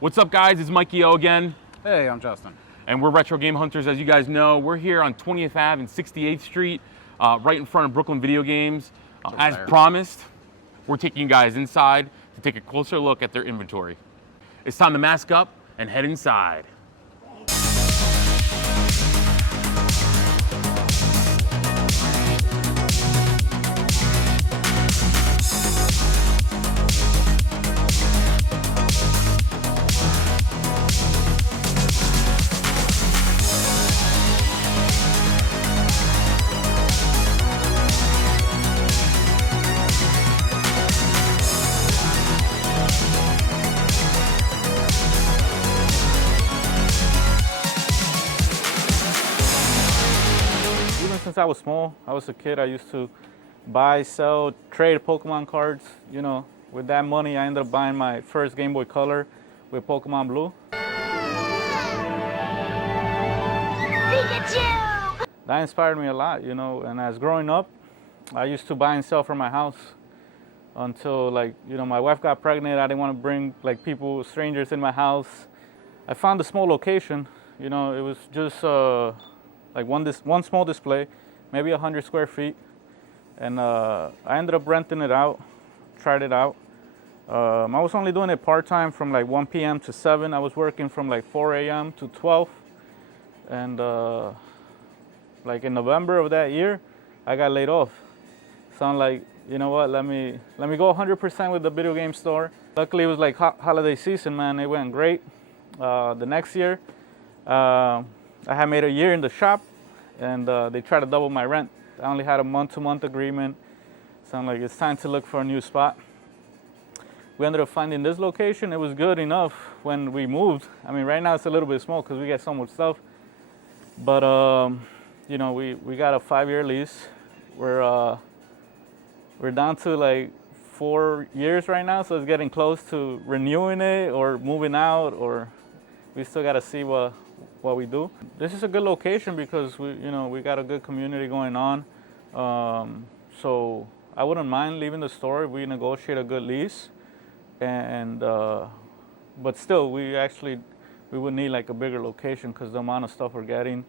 What's up, guys? It's Mikey O again. Hey, I'm Justin. And we're Retro Game Hunters, as you guys know. We're here on 20th Ave and 68th Street, right in front of Brooklyn Video Games. As promised, we're taking you guys inside to take a closer look at their inventory. It's time to mask up and head inside. Since I was small, I was a kid, I used to buy, sell, trade Pokemon cards. You know, with that money, I ended up buying my first Game Boy Color with Pokemon Blue. Pikachu! That inspired me a lot, you know, and as growing up, I used to buy and sell from my house until, like, you know, my wife got pregnant. I didn't want to bring, like, people, strangers in my house. I found a small location, you know, it was just like one small display, maybe 100 square feet, and I ended up renting it out, tried it out. I was only doing it part-time from like 1 p.m. to 7. I was working from like 4 a.m. to 12, and like in November of that year, I got laid off. So I'm like, you know what, let me go 100% with the video game store. Luckily, it was like holiday season, man, it went great. The next year, I had made a year in the shop, and they tried to double my rent. I only had a month-to-month agreement, so I'm like, it's time to look for a new spot. We ended up finding this location. It was good enough when we moved. I mean, right now it's a little bit small because we got so much stuff, but you know, we got a 5-year lease. We're down to like 4 years right now, so it's getting close to renewing it or moving out, or we still got to see what we do. This is a good location because we got a good community going on. So I wouldn't mind leaving the store if we negotiate a good lease, and but still we would need like a bigger location because the amount of stuff we're getting,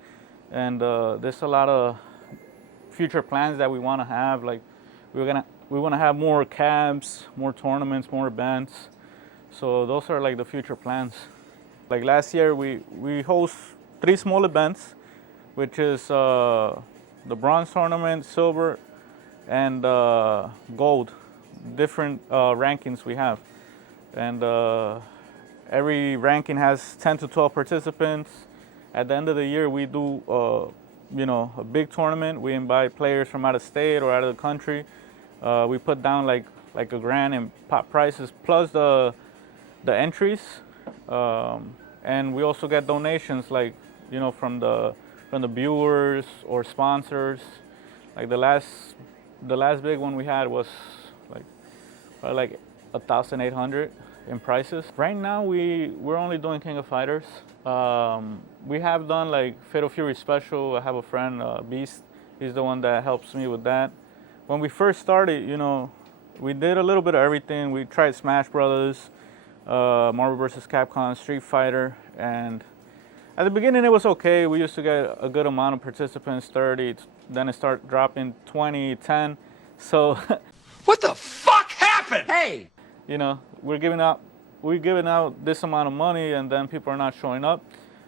and there's a lot of future plans that we want to have. Like we want to have more cabs, more tournaments, more events. So those are like the future plans. Like last year, we host 3 small events, which is the bronze tournament, silver, and gold. Different rankings we have, and every ranking has 10 to 12 participants. At the end of the year, we do a big tournament. We invite players from out of state or out of the country. We put down like $1,000 in pot prizes plus the entries. And we also get donations, like, you know, from the viewers or sponsors. Like the last big one we had was like 1,800 in prices. Right now we're only doing King of Fighters. We have done like Fatal Fury Special. I have a friend, Beast. He's the one that helps me with that. When we first started, you know, we did a little bit of everything. We tried Smash Brothers, Marvel vs. Capcom, Street Fighter, and at the beginning it was okay. We used to get a good amount of participants, 30, then it started dropping 20, 10. So what the fuck happened? Hey! You know, we're giving out this amount of money and then people are not showing up.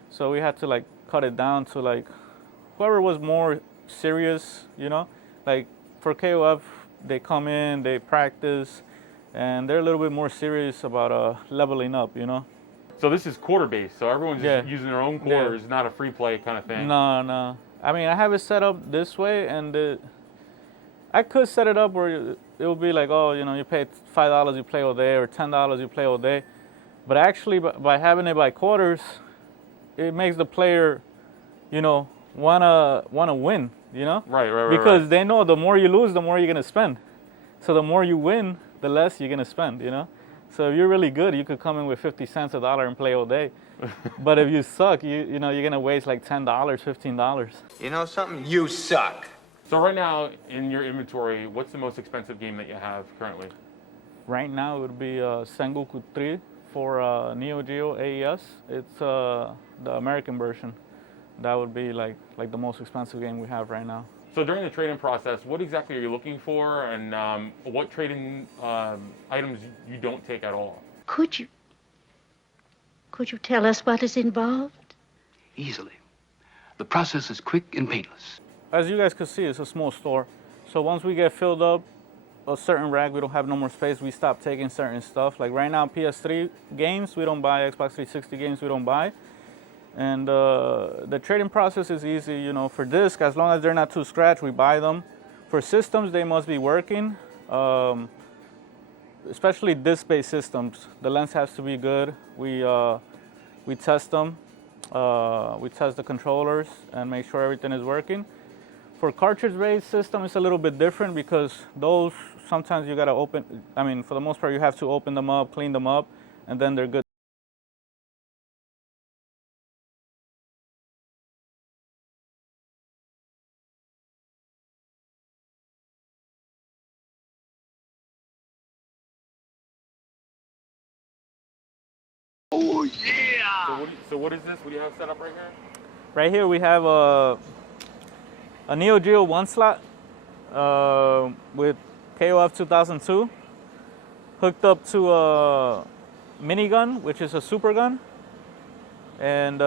So we had to like cut it down to like whoever was more serious, you know? Like for KOF, they come in, they practice, and they're a little bit more serious about leveling up, you know? So this is quarter-based, so everyone's just using their own quarters, not a free play kind of thing. No. I mean, I have it set up this way, and I could set it up where it would be like, oh, you know, you pay $5, you play all day, or $10, you play all day. But actually, by having it by quarters, it makes the player, you know, wanna win, you know? Right. Because they know the more you lose, the more you're gonna spend. So the more you win, the less you're gonna spend, you know? So if you're really good, you could come in with 50 cents, $1 and play all day. But if you suck, you know, you're gonna waste like $10, $15. You know something? You suck. So right now, in your inventory, what's the most expensive game that you have currently? Right now, it would be Sengoku 3 for Neo Geo AES. It's the American version. That would be like the most expensive game we have right now. So during the trade-in process, what exactly are you looking for, and what trade-in items you don't take at all? Could you tell us what is involved? Easily. The process is quick and painless. As you guys can see, it's a small store. So once we get filled up a certain rack, we don't have no more space, we stop taking certain stuff. Like right now, PS3 games, we don't buy. Xbox 360 games, we don't buy. And the trading process is easy, you know. For disc, as long as they're not too scratched, we buy them. For systems, they must be working. Especially disc-based systems, the lens has to be good. We test them. We test the controllers and make sure everything is working. For cartridge-based system, it's a little bit different because those sometimes you gotta open. I mean, for the most part, you have to open them up, clean them up, and then they're good. Oh, yeah! So what is this? What do you have set up right here? Right here we have a Neo Geo 1 slot with KOF 2002 hooked up to a minigun, which is a super gun, and 2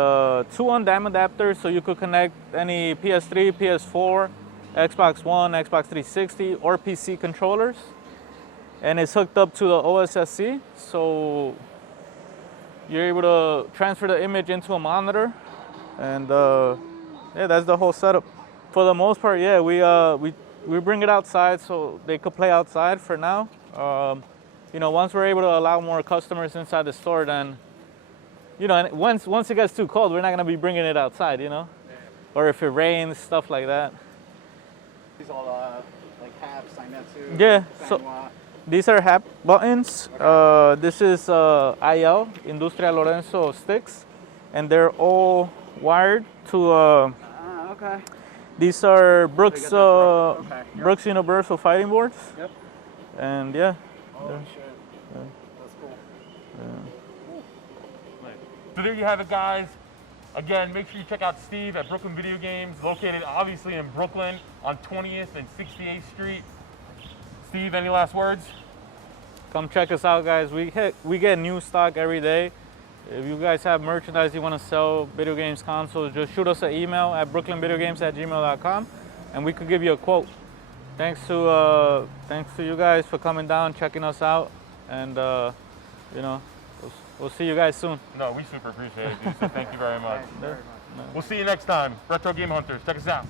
on-dam adapters, so you could connect any PS3, PS4, Xbox One, Xbox 360, or PC controllers. And it's hooked up to the OSSC, so you're able to transfer the image into a monitor, and yeah, that's the whole setup. For the most part, yeah, we bring it outside so they could play outside for now. You know, once we're able to allow more customers inside the store, then, you know, and once it gets too cold, we're not gonna be bringing it outside, you know, or if it rains, stuff like that. These all like hab sign that too. Yeah. So these are hab buttons. This is IL Industria Lorenzo sticks, and they're all wired to. Okay. These are Brooks Okay. Brooks Universal fighting boards. Yep. And yeah. Oh shit. That's cool. So there you have it, guys. Again, make sure you check out Steve at Brooklyn Video Games, located obviously in Brooklyn on 20th and 68th Street. Steve, any last words? Come check us out, guys. We get new stock every day. If you guys have merchandise you want to sell, video games, consoles, just shoot us an email at brooklynvideogames@gmail.com, and we could give you a quote. Thanks to you guys for coming down, checking us out, and you know, we'll see you guys soon. No, we super appreciate it, dude, so thank you very much. We'll see you next time. Retro Game Hunters, check us out.